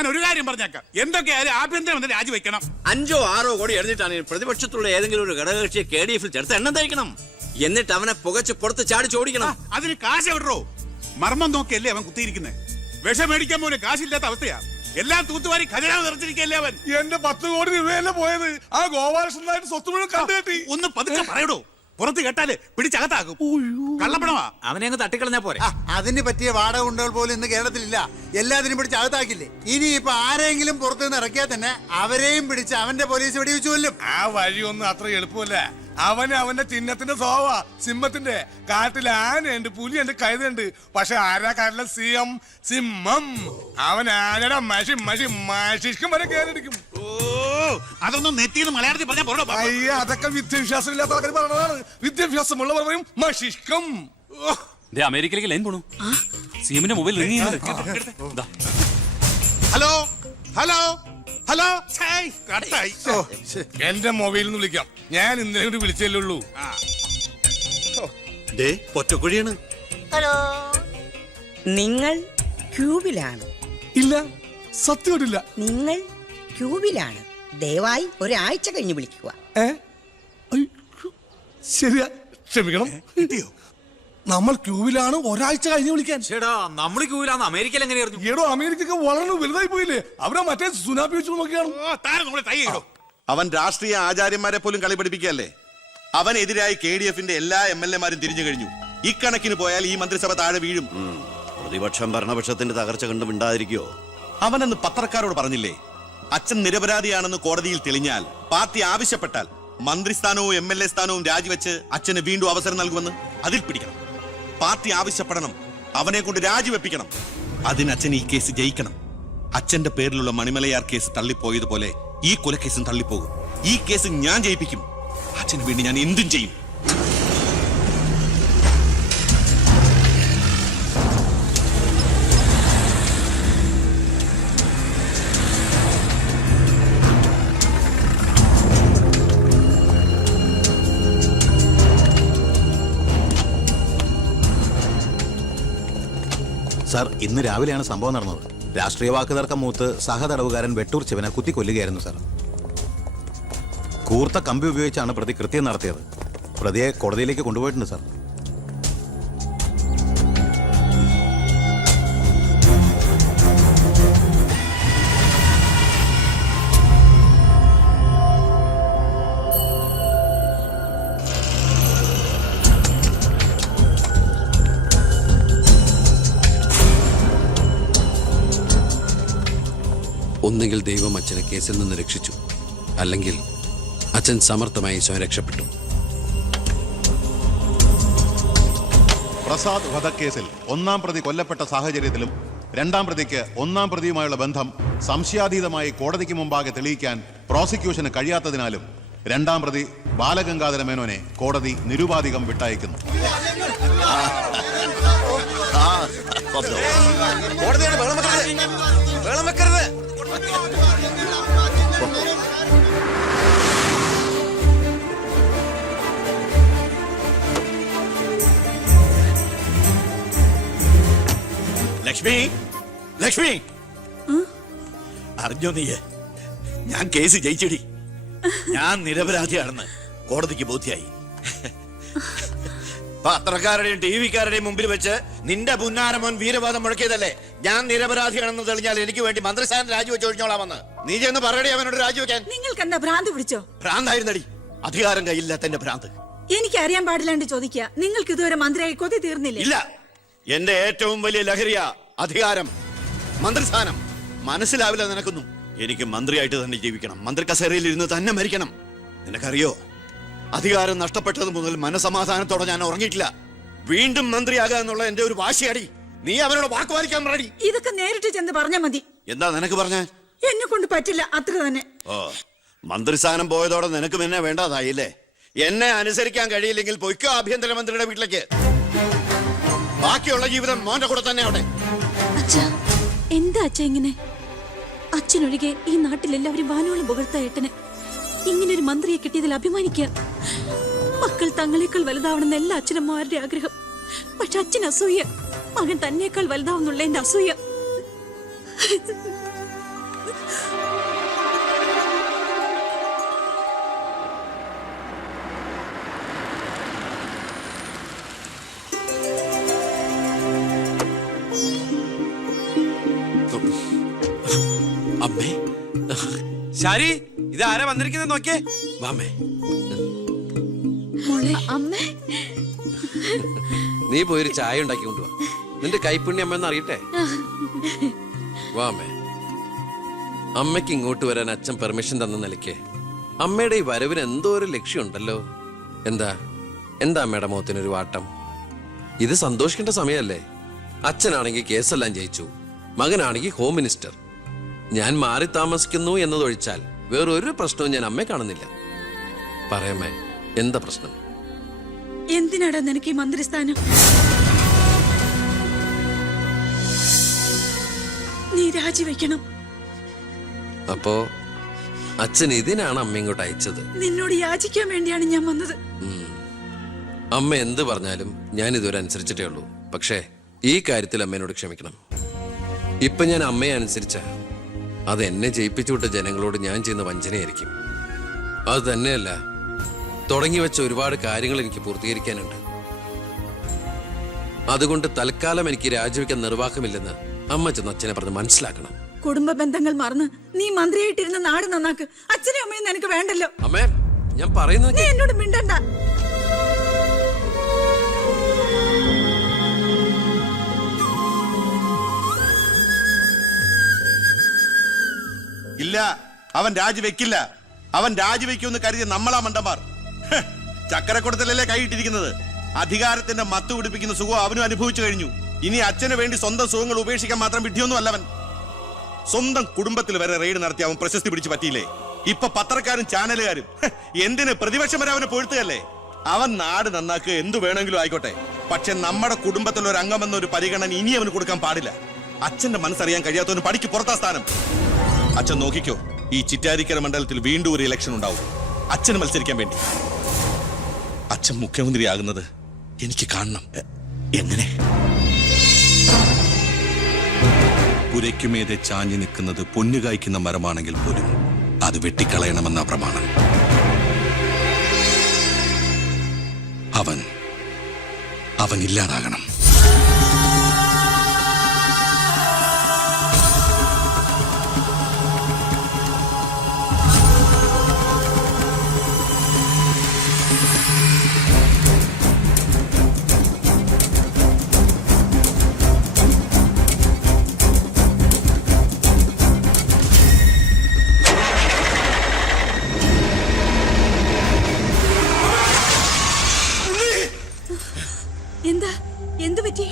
ഞാൻ ഒരു കാര്യം പറഞ്ഞേക്കാം, എന്തൊക്കെയായാലും ആഭ്യന്തരമന്ത്രി രാജിവെക്കണം. 5 or 6 കോടി എറിഞ്ഞിട്ടാണ് പ്രതിപക്ഷത്തുള്ള ഏതെങ്കിലും ഒരു ഘടകകക്ഷിയെ KDF-ൽ ചേർത്ത് എണ്ണം തയ്ക്കണം. എന്നിട്ട് അവനെ പുകച്ച് പുറത്ത് ചാടിച്ചോടിക്കണം. അതിന് കാശ് വിടറോ? മർമ്മം നോക്കിയല്ലേ അവൻ കുത്തിയിരിക്കുന്നത്. വിഷം മേടിക്കാൻ പോലും കാശില്ലാത്ത അവസ്ഥയാ. എല്ലാം തൂത്തുവാരി ഖജനാവ് നിറച്ചിരിക്കല്ലേ അവൻ. എന്റെ 10 കോടി രൂപയല്ലേ പോയത്. ആ ഗോപാലകൃഷ്ണനായിട്ട് സ്വത്ത് മുഴുവൻ കണ്ടുകെട്ടി. ഒന്ന് പതുക്കെ പറയടോ, പുറത്ത് കേട്ടാല് പിടിച്ചകത്താകും. കള്ളപ്പണമാ. അവനെ അങ്ങ് തട്ടിക്കളഞ്ഞാ പോരെ. അതിന് പറ്റിയ വാടക ഉണ്ടകൾ പോലും ഇന്ന് കേരളത്തിലില്ല. എല്ലാത്തിനും പിടിച്ച് അകത്താക്കില്ലേ. ഇനി ഇപ്പൊ ആരെങ്കിലും പുറത്തുനിന്ന് ഇറക്കിയാൽ തന്നെ അവരെയും പിടിച്ച് അവന്റെ പോലീസ് വെടിവെച്ചു കൊല്ലും. ആ വഴിയൊന്നും അത്ര എളുപ്പമല്ല. അവന്റെ ചിഹ്നത്തിന്റെ സ്വഭാവ സിംഹത്തിന്റെ. കാട്ടിൽ ആനയുണ്ട്, പുലിയുണ്ട്, കഴുതുണ്ട്. പക്ഷെ ആരാ കാട്ടിലെ സിംഹം? സിംഹം. അവൻ ആനയുടെ മഷിക്കും വരെ കയറിയിരിക്കും. ഓ, അതൊന്നും നെറ്റിന്ന് മലയാളത്തിൽ പറഞ്ഞാൽ പോരോ. അയ്യ, അതൊക്കെ വിദ്യാഭ്യാസം ഇല്ലാത്ത ആൾക്കാർ പറഞ്ഞതാണ്. വിദ്യാഭ്യാസമുള്ളവർ പറയും മഷിക്കും. അമേരിക്കയിലേക്ക് ലൈൻ പോണു. സിഎമ്മിന്റെ മൊബൈൽ റിംഗ് ചെയ്യുന്നുണ്ട്. Hello hello hello. കട്ടായി. എന്റെ മൊബൈലിൽ നിന്ന് വിളിക്കാം. ഞാൻ ഇന്നലെ കൂടി വിളിച്ചല്ലേ ഉള്ളൂ. പൊറ്റക്കുഴിയാണ്. ഹലോ, നിങ്ങൾ ക്യൂബിലാണ്? ഇല്ല, സത്യമായിട്ടില്ല. നിങ്ങൾ ക്യൂബിലാണ്. ദയവായി ഒരാഴ്ച കഴിഞ്ഞ് വിളിക്കുക. ശരിയാ, ക്ഷമിക്കണം. കിട്ടിയോ? നമ്മൾ ക്യൂവിലാണ്, ഒരാഴ്ച കഴിഞ്ഞ് വിളിക്കാൻ. ചേടാ, നമ്മൾ ക്യൂവിലാന്ന് അമേരിക്കയിൽ എങ്ങനെ അറിഞ്ഞു? ഏടോ, അമേരിക്ക വളരെ വലുതായി പോയില്ലേ. അവരെ മറ്റേ സുനാപ്പി വെച്ച് നോക്കിയാണ്. അവൻ രാഷ്ട്രീയ ആചാര്യന്മാരെ പോലും കളി പഠിപ്പിക്കുകയല്ലേ. അവനെതിരായി KDF-ന്റെ എല്ലാ MLA-മാരും തിരിഞ്ഞു കഴിഞ്ഞു. ഇക്കണക്കിന് പോയാൽ ഈ മന്ത്രിസഭ താഴെ വീഴും. പ്രതിപക്ഷം ഭരണപക്ഷത്തിന്റെ തകർച്ച കണ്ട് മിണ്ടാതിരിക്കോ? അവനെന്ന് പത്രക്കാരോട് പറഞ്ഞില്ലേ, അച്ഛൻ നിരപരാധിയാണെന്ന് കോടതിയിൽ തെളിഞ്ഞാൽ പാർട്ടി ആവശ്യപ്പെട്ടാൽ മന്ത്രിസ്ഥാനവും MLA സ്ഥാനവും രാജിവെച്ച് അച്ഛന് വീണ്ടും അവസരം നൽകുമെന്ന്. അതിൽ പിടിക്കണം. പാർട്ടി ആവശ്യപ്പെടണം, അവനെ കൊണ്ട് രാജിവെപ്പിക്കണം. അതിന് അച്ഛൻ ഈ കേസ് ജയിക്കണം. അച്ഛന്റെ പേരിലുള്ള മണിമലയാർ കേസ് തള്ളിപ്പോയതുപോലെ ഈ കൊലക്കേസും തള്ളിപ്പോകും. ഈ കേസ് ഞാൻ ജയിപ്പിക്കും. അച്ഛന് വേണ്ടി ഞാൻ എന്തും ചെയ്യും. സാർ, ഇന്ന് രാവിലെയാണ് സംഭവം നടന്നത്. രാഷ്ട്രീയ വാക്കുതർക്കം മൂത്ത് സഹതടവുകാരൻ വെട്ടൂർ ശിവനെ കുത്തിക്കൊല്ലുകയായിരുന്നു സാർ. കൂർത്ത കമ്പി ഉപയോഗിച്ചാണ് പ്രതി കൃത്യം നടത്തിയത്. പ്രതിയെ കോടതിയിലേക്ക് കൊണ്ടുപോയിട്ടുണ്ട് സാർ. ഒന്നുകിൽ ദൈവം അച്ഛനെ കേസിൽ നിന്ന് രക്ഷിച്ചു, അല്ലെങ്കിൽ അച്ഛൻ സമർത്ഥമായി സ്വയം രക്ഷപ്പെട്ടു. പ്രസാദ് വധക്കേസിൽ 1-ാം പ്രതി കൊല്ലപ്പെട്ട സാഹചര്യത്തിലും 2-ാം പ്രതിക്ക് 1-ാം പ്രതിയുമായുള്ള ബന്ധം സംശയാതീതമായി കോടതിക്ക് മുമ്പാകെ തെളിയിക്കാൻ പ്രോസിക്യൂഷന് കഴിയാത്തതിനാലും 2-ാം പ്രതി ബാലഗംഗാധര മേനോനെ കോടതി നിരുപാധികം വിട്ടയക്കുന്നു. ലക്ഷ്മി, ലക്ഷ്മി, അറിഞ്ഞോ നീ? ഞാൻ കേസ് ജയിച്ചടി. ഞാൻ നിരപരാധിയാണെന്ന് കോടതിക്ക് ബോധ്യായി. പത്രക്കാരുടെയും TV-ക്കാരുടെയും മുമ്പിൽ വെച്ച് നിന്റെ പുന്നാരമോൻ വീരവാദം മുഴക്കിയതല്ലേ. ഞാൻ നിരപരാധിയാണെന്ന് തെളിഞ്ഞാൽ എനിക്ക് വേണ്ടി മന്ത്രിസ്ഥാനം രാജിവെച്ച് ഒഴിഞ്ഞോളാമെന്ന്. നീ ചെന്ന് പറയടി അവനോട് രാജിവെക്കാൻ. നിങ്ങൾക്ക് എന്താ ഭ്രാന്ത് പിടിച്ചോ? ഭ്രാന്തായിരുന്നടി, അധികാരം കയ്യില്ലാത്ത എന്റെ ഭ്രാന്ത്. എനിക്ക് അറിയാൻ പാടില്ലാണ്ട് ചോദിക്കുക. നിങ്ങൾക്ക് ഇതുവരെ മന്ത്രിയായി കൊതി തീർന്നില്ലേ? ഇല്ല, എന്റെ ഏറ്റവും വലിയ ലഹരിയാ അധികാരം, മന്ത്രിസ്ഥാനം. മനസ്സിലാവില്ല നിനക്കൊന്നും. എനിക്ക് മന്ത്രിയായിട്ട് തന്നെ ജീവിക്കണം. മന്ത്രി കസേരയിൽ ഇരുന്ന് തന്നെ മരിക്കണം. നിനക്കറിയോ, അധികാരം നഷ്ടപ്പെട്ടത് മുതൽ മനസമാധാനത്തോടെ ഞാൻ ഉറങ്ങിയിട്ടില്ല. വീണ്ടും മന്ത്രിയാകുക എന്നുള്ള എന്റെ ഒരു വാശിയടി. നീ അവനോട് വാക്ക് പാലിക്കാൻ പറയടി. ഇതൊക്കെ നേരിട്ട് ചെന്ന് പറഞ്ഞാ മതി. എന്താ നിനക്ക് പറഞ്ഞ? എന്നെ കൊണ്ട് പറ്റില്ല, അത്ര തന്നെ. ഓ, മന്ത്രിസ്ഥാനം പോയതോടെ നിനക്കും എന്നെ വേണ്ടാതായില്ലേ? എന്നെ അനുസരിക്കാൻ കഴിയില്ലെങ്കിൽ പൊയ്ക്കോ ആഭ്യന്തരമന്ത്രിയുടെ വീട്ടിലേക്ക്. ബാക്കിയുള്ള ജീവിതം മോന്റെ കൂടെ തന്നെ അവിടെ. എന്താ അച്ഛ ഇങ്ങനെ? അച്ഛനൊഴികെ ഈ നാട്ടിൽ എല്ലാവരും വാനോളം പുകഴ്ത്ത ഏട്ടന് ഇങ്ങനെ ഒരു മന്ത്രിയെ കിട്ടിയതിൽ അഭിമാനിക്കുക. മക്കൾ തങ്ങളെക്കാൾ വലുതാവണമെന്ന് എല്ലാ അച്ഛനമ്മമാരുടെ ആഗ്രഹം. പക്ഷെ അച്ഛൻ അസൂയ. മകൻ തന്നേക്കാൾ വലുതാവുന്നുള്ള എന്റെ അസൂയ. ശാരി ഇത് ആരാ വന്നിരിക്കുന്നത് നോക്കിയേ. വാമേ, മോളെ അമ്മേ, നീ പോയൊരു ചായ ഉണ്ടാക്കി കൊണ്ടുവാ. നിന്റെ കൈപ്പുണ്യം അമ്മ അറിയട്ടെ. വാമേ, അമ്മയ്ക്ക് ഇങ്ങോട്ട് വരാൻ അച്ഛൻ പെർമിഷൻ തന്ന നിലയ്ക്ക് അമ്മയുടെ ഈ വരവിന് എന്തോ ഒരു ലക്ഷ്യമുണ്ടല്ലോ. എന്താ എന്താ അമ്മയുടെ മുഖത്തിനൊരു വാട്ടം? ഇത് സന്തോഷിക്കേണ്ട സമയമല്ലേ? അച്ഛനാണെങ്കിൽ കേസെല്ലാം ജയിച്ചു, മകനാണെങ്കിൽ ഹോം മിനിസ്റ്റർ. ഞാൻ മാറി താമസിക്കുന്നു എന്നതൊഴിച്ചാൽ വേറൊരു പ്രശ്നവും ഞാൻ അമ്മയെ കാണുന്നില്ല. പറയമ്മേ, എന്താ പ്രശ്നം? എന്തിനാടാ നിനക്ക് ഈ മന്ത്രിസ്ഥാനം? നീ രാജിവെക്കണം. അപ്പോ അച്ഛൻ ഇതിനാണ് അമ്മ ഇങ്ങോട്ട് അയച്ചത്? നിന്നോട് യാചിക്കാൻ വേണ്ടിയാണ് ഞാൻ വന്നത്. അമ്മ എന്ത് പറഞ്ഞാലും ഞാൻ ഇതുവരെ അനുസരിച്ചിട്ടേ ഉള്ളൂ. പക്ഷേ ഈ കാര്യത്തിൽ അമ്മേനോട് ക്ഷമിക്കണം. ഇപ്പൊ ഞാൻ അമ്മയെ അനുസരിച്ച അത് എന്നെ ജയിപ്പിച്ചു വിട്ട ജനങ്ങളോട് ഞാൻ ചെയ്യുന്ന വഞ്ചനയായിരിക്കും. അത് തന്നെയല്ല, തുടങ്ങി വെച്ച ഒരുപാട് കാര്യങ്ങൾ എനിക്ക് പൂർത്തീകരിക്കാനുണ്ട്. അതുകൊണ്ട് തൽക്കാലം എനിക്ക് രാജിവെക്കാൻ നിർവാഹമില്ലെന്ന് അമ്മ ചെന്ന് അച്ഛനെ പറഞ്ഞ് മനസ്സിലാക്കണം. കുടുംബ ബന്ധങ്ങൾ മറന്ന് നീ മന്ത്രിയായിട്ടിരുന്ന നാട് നന്നാക്ക്. അച്ഛനും അമ്മയും നിനക്ക് വേണ്ടല്ലോ. അമ്മേ, ഞാൻ പറയുന്നത് നീ എന്നോട് മിണ്ടണ്ട. ഇല്ല, അവൻ രാജിവെക്കില്ല. അവൻ രാജിവെക്കുമെന്ന് കരുതിയ നമ്മളാ മണ്ടന്മാർ. ചക്കരക്കുടത്തിലല്ലേ കൈയിട്ടിരിക്കുന്നത്. അധികാരത്തിന്റെ മത്ത് പിടിപ്പിക്കുന്ന സുഖം അവനും അനുഭവിച്ചു കഴിഞ്ഞു. ഇനി അച്ഛന് വേണ്ടി സ്വന്തം സുഖങ്ങൾ ഉപേക്ഷിക്കാൻ മാത്രം വിഡ്ഢിയൊന്നും അല്ലവൻ. സ്വന്തം കുടുംബത്തിൽ വരെ റെയ്ഡ് നടത്തി അവൻ പ്രശസ്തി പിടിച്ചു പറ്റിയില്ലേ? ഇപ്പൊ പത്രക്കാരും ചാനലുകാരും എന്തിന് പ്രതിപക്ഷം വരെ അവനെ പൊഴുത്തുകയല്ലേ? അവൻ നാട് നന്നാക്കുക എന്തു വേണമെങ്കിലും ആയിക്കോട്ടെ, പക്ഷെ നമ്മുടെ കുടുംബത്തിലെ ഒരു അംഗമെന്നൊരു പരിഗണന ഇനി അവന് കൊടുക്കാൻ പാടില്ല. അച്ഛന്റെ മനസ്സറിയാൻ കഴിയാത്തവന് പടിക്ക് പുറത്താ സ്ഥാനം. അച്ഛൻ നോക്കിക്കോ, ഈ ചിറ്റാരിക്കര മണ്ഡലത്തിൽ വീണ്ടും ഒരു ഇലക്ഷൻ ഉണ്ടാവും അച്ഛന് മത്സരിക്കാൻ വേണ്ടി. അച്ഛൻ മുഖ്യമന്ത്രിയാകുന്നത് എനിക്ക് കാണണം. എങ്ങനെ? പുരയ്ക്കുമേതെ ചാഞ്ഞു നിൽക്കുന്നത് പൊന്നുകായ്ക്കുന്ന മരമാണെങ്കിൽ പോലും അത് വെട്ടിക്കളയണമെന്ന പ്രമാണം. അവൻ ഇല്ലാതാകണം. എന്താ? എന്തു പറ്റി?